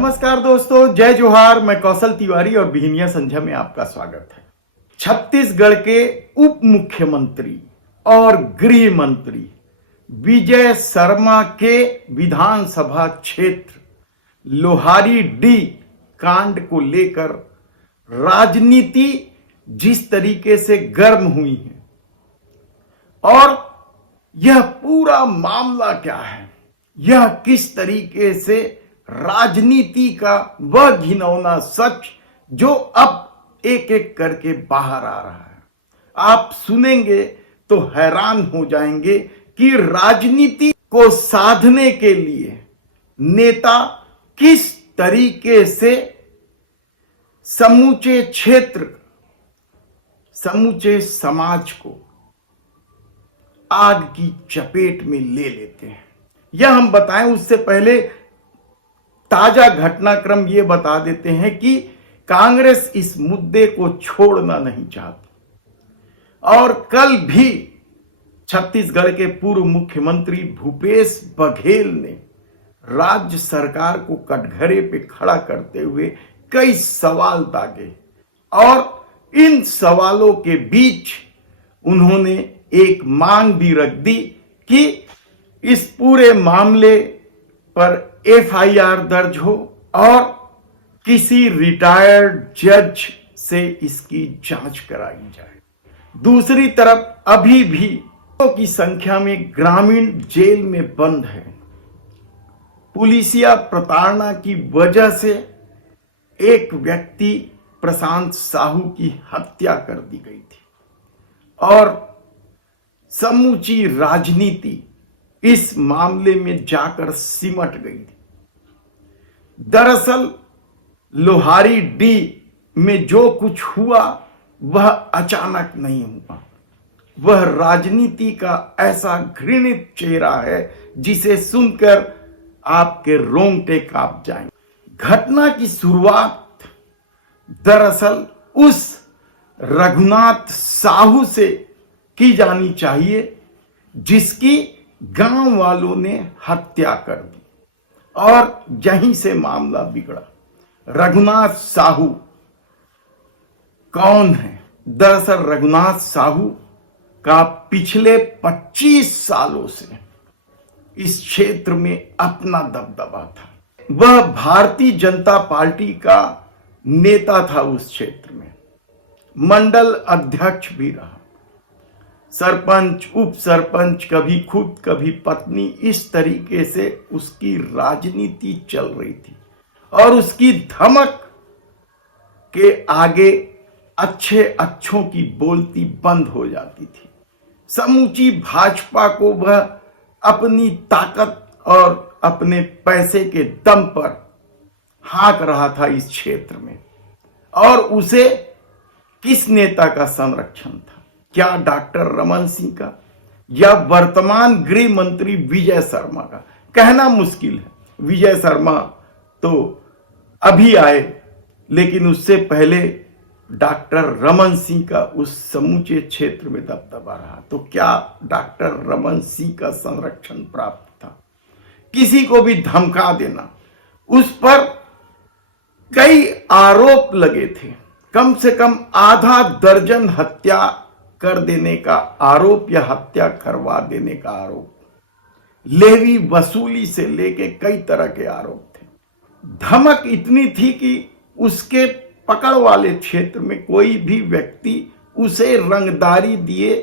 नमस्कार दोस्तों, जय जोहार। मैं कौशल तिवारी और बिहनिया संध्या में आपका स्वागत है। छत्तीसगढ़ के उप मुख्यमंत्री और गृह मंत्री विजय शर्मा के विधानसभा क्षेत्र लोहारी डी कांड को लेकर राजनीति जिस तरीके से गर्म हुई है और यह पूरा मामला क्या है, यह किस तरीके से राजनीति का वह घिनौना सच जो अब एक एक करके बाहर आ रहा है, आप सुनेंगे तो हैरान हो जाएंगे कि राजनीति को साधने के लिए नेता किस तरीके से समूचे क्षेत्र, समूचे समाज को आग की चपेट में ले लेते हैं। यह हम बताएं उससे पहले ताजा घटनाक्रम ये बता देते हैं कि कांग्रेस इस मुद्दे को छोड़ना नहीं चाहती और कल भी छत्तीसगढ़ के पूर्व मुख्यमंत्री भूपेश बघेल ने राज्य सरकार को कटघरे पे खड़ा करते हुए कई सवाल दागे और इन सवालों के बीच उन्होंने एक मांग भी रख दी कि इस पूरे मामले पर एफआईआर दर्ज हो और किसी रिटायर्ड जज से इसकी जांच कराई जाए। दूसरी तरफ अभी भी की संख्या में ग्रामीण जेल में बंद है। पुलिसिया प्रताड़ना की वजह से एक व्यक्ति प्रशांत साहू की हत्या कर दी गई थी और समूची राजनीति इस मामले में जाकर सिमट गई थी। दरअसल लोहारी डी में जो कुछ हुआ वह अचानक नहीं हुआ, वह राजनीति का ऐसा घृणित चेहरा है जिसे सुनकर आपके रोंगटे कांप जाएंगे। घटना की शुरुआत दरअसल उस रघुनाथ साहू से की जानी चाहिए जिसकी गांव वालों ने हत्या कर दी और यहीं से मामला बिगड़ा। रघुनाथ साहू कौन है? दरअसल रघुनाथ साहू का पिछले 25 सालों से इस क्षेत्र में अपना दबदबा था। वह भारतीय जनता पार्टी का नेता था, उस क्षेत्र में मंडल अध्यक्ष भी रहा, सरपंच, उप सरपंच, कभी खुद कभी पत्नी, इस तरीके से उसकी राजनीति चल रही थी और उसकी धमक के आगे अच्छे अच्छों की बोलती बंद हो जाती थी। समूची भाजपा को वह अपनी ताकत और अपने पैसे के दम पर हाँक रहा था इस क्षेत्र में और उसे किस नेता का संरक्षण था? क्या डॉक्टर रमन सिंह का या वर्तमान गृह मंत्री विजय शर्मा का? कहना मुश्किल है। विजय शर्मा तो अभी आए, लेकिन उससे पहले डॉक्टर रमन सिंह का उस समूचे क्षेत्र में दबदबा रहा। तो क्या डॉक्टर रमन सिंह का संरक्षण प्राप्त था? किसी को भी धमका देना, उस पर कई आरोप लगे थे, कम से कम आधा दर्जन हत्या कर देने का आरोप या हत्या करवा देने का आरोप, लेवी वसूली से लेके कई तरह के आरोप थे। धमक इतनी थी कि उसके पकड़ वाले क्षेत्र में कोई भी व्यक्ति उसे रंगदारी दिए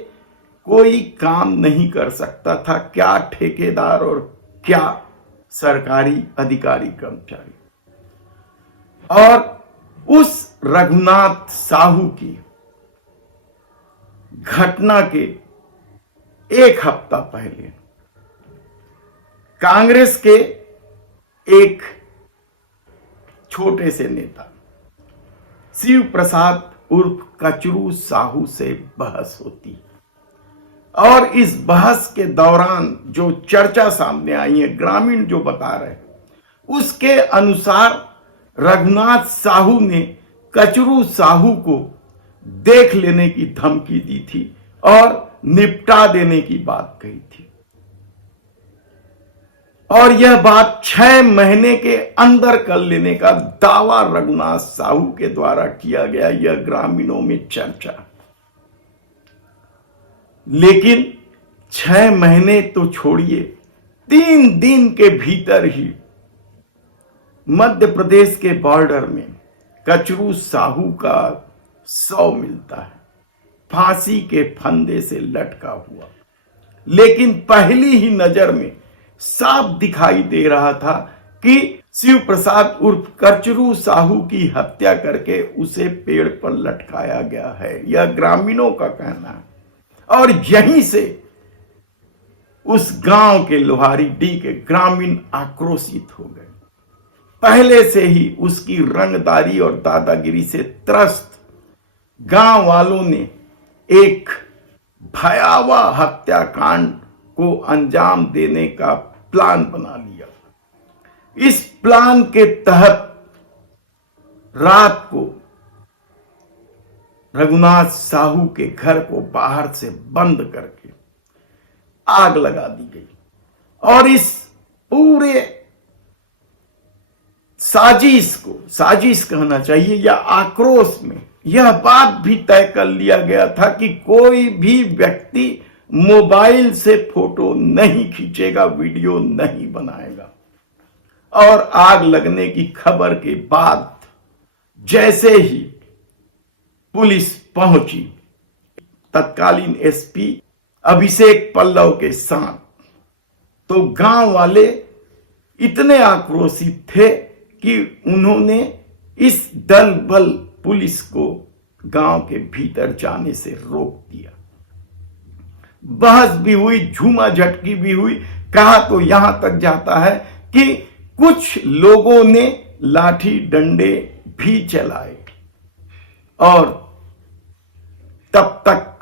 कोई काम नहीं कर सकता था, क्या ठेकेदार और क्या सरकारी अधिकारी कर्मचारी। और उस रघुनाथ साहू की घटना के एक हफ्ता पहले कांग्रेस के एक छोटे से नेता शिव प्रसाद उर्फ कचरू साहू से बहस होती और इस बहस के दौरान जो चर्चा सामने आई है, ग्रामीण जो बता रहे हैं, उसके अनुसार रघुनाथ साहू ने कचरू साहू को देख लेने की धमकी दी थी और निपटा देने की बात कही थी। और यह बात 6 महीने के अंदर कर लेने का दावा रघुनाथ साहू के द्वारा किया गया, यह ग्रामीणों में चर्चा। लेकिन 6 महीने तो छोड़िए, 3 दिन के भीतर ही मध्य प्रदेश के बॉर्डर में कचरू साहू का शव मिलता है, फांसी के फंदे से लटका हुआ। लेकिन पहली ही नजर में साफ दिखाई दे रहा था कि शिव प्रसाद उर्फ कचरू साहू की हत्या करके उसे पेड़ पर लटकाया गया है, यह ग्रामीणों का कहना है। और यहीं से उस गांव के लोहारीडीह के ग्रामीण आक्रोशित हो गए। पहले से ही उसकी रंगदारी और दादागिरी से त्रस्त गांव वालों ने एक भयावह हत्याकांड को अंजाम देने का प्लान बना लिया। इस प्लान के तहत रात को रघुनाथ साहू के घर को बाहर से बंद करके आग लगा दी गई और इस पूरे साजिश कहना चाहिए या आक्रोश में यह बात भी तय कर लिया गया था कि कोई भी व्यक्ति मोबाइल से फोटो नहीं खींचेगा, वीडियो नहीं बनाएगा। और आग लगने की खबर के बाद जैसे ही पुलिस पहुंची, तत्कालीन एसपी अभिषेक पल्लव के साथ, तो गांव वाले इतने आक्रोशित थे कि उन्होंने इस दल बल पुलिस को गांव के भीतर जाने से रोक दिया। बहस भी हुई, झूमा झटकी भी हुई। कहा तो यहां तक जाता है कि कुछ लोगों ने लाठी डंडे भी चलाए और तब तक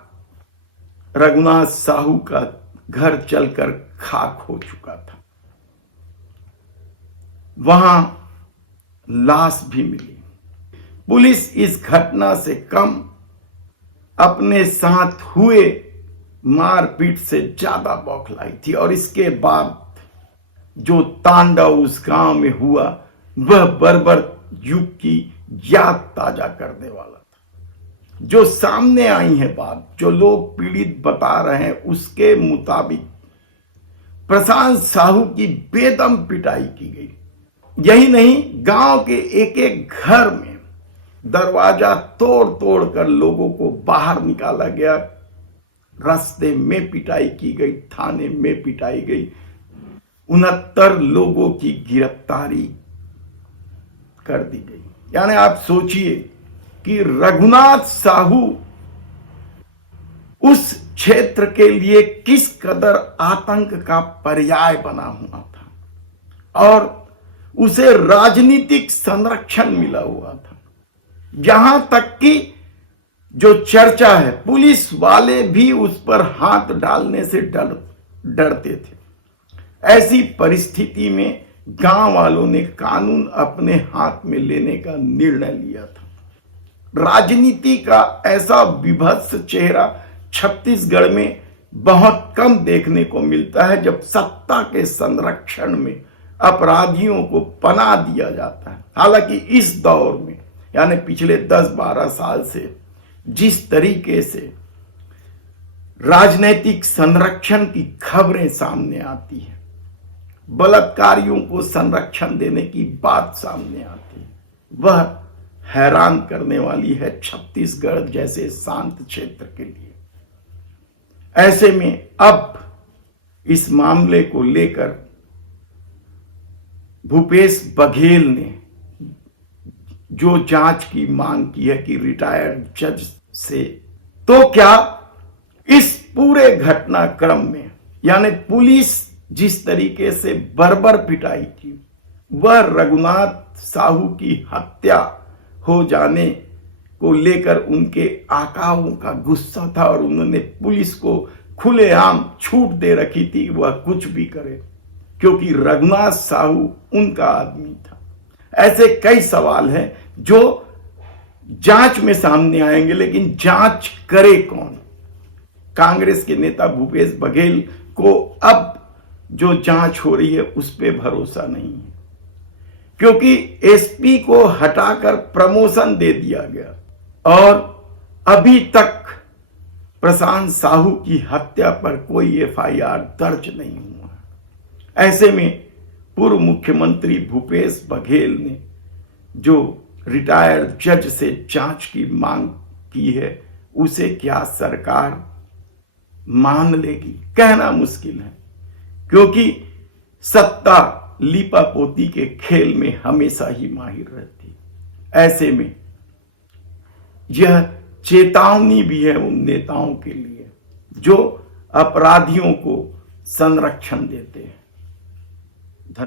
रघुनाथ साहू का घर जलकर खाक हो चुका था। वहां लाश भी मिली। पुलिस इस घटना से कम अपने साथ हुए मारपीट से ज्यादा बौखलाई थी और इसके बाद जो तांडव उस गांव में हुआ वह बर्बर युग की याद ताजा करने वाला था। जो सामने आई है बात, जो लोग पीड़ित बता रहे हैं, उसके मुताबिक प्रशांत साहू की बेदम पिटाई की गई। यही नहीं, गांव के एक एक घर में दरवाजा तोड़ तोड़ कर लोगों को बाहर निकाला गया, रास्ते में पिटाई की गई, थाने में पिटाई गई। 69 लोगों की गिरफ्तारी कर दी गई। यानी आप सोचिए कि रघुनाथ साहू उस क्षेत्र के लिए किस कदर आतंक का पर्याय बना हुआ था और उसे राजनीतिक संरक्षण मिला हुआ था। यहां तक कि जो चर्चा है, पुलिस वाले भी उस पर हाथ डालने से डरते थे। ऐसी परिस्थिति में गांव वालों ने कानून अपने हाथ में लेने का निर्णय लिया था। राजनीति का ऐसा विभत्स चेहरा छत्तीसगढ़ में बहुत कम देखने को मिलता है, जब सत्ता के संरक्षण में अपराधियों को पनाह दिया जाता है। हालांकि इस दौर में, यानी पिछले 10-12 साल से जिस तरीके से राजनीतिक संरक्षण की खबरें सामने आती हैं, बलात्कारियों को संरक्षण देने की बात सामने आती है, वह हैरान करने वाली है छत्तीसगढ़ जैसे शांत क्षेत्र के लिए। ऐसे में अब इस मामले को लेकर भूपेश बघेल ने जो जांच की मांग की है कि रिटायर्ड जज से, तो क्या इस पूरे घटनाक्रम में, यानी पुलिस जिस तरीके से बर्बर पिटाई की, वह रघुनाथ साहू की हत्या हो जाने को लेकर उनके आकाओं का गुस्सा था और उन्होंने पुलिस को खुलेआम छूट दे रखी थी वह कुछ भी करे, क्योंकि रघुनाथ साहू उनका आदमी था। ऐसे कई सवाल हैं जो जांच में सामने आएंगे, लेकिन जांच करे कौन? कांग्रेस के नेता भूपेश बघेल को अब जो जांच हो रही है उस पे भरोसा नहीं है, क्योंकि एसपी को हटाकर प्रमोशन दे दिया गया और अभी तक प्रशांत साहू की हत्या पर कोई एफआईआर दर्ज नहीं हुआ। ऐसे में पूर्व मुख्यमंत्री भूपेश बघेल ने जो रिटायर्ड जज से जांच की मांग की है, उसे क्या सरकार मान लेगी, कहना मुश्किल है, क्योंकि सत्ता लीपापोती के खेल में हमेशा ही माहिर रहती। ऐसे में यह चेतावनी भी है उन नेताओं के लिए जो अपराधियों को संरक्षण देते हैं।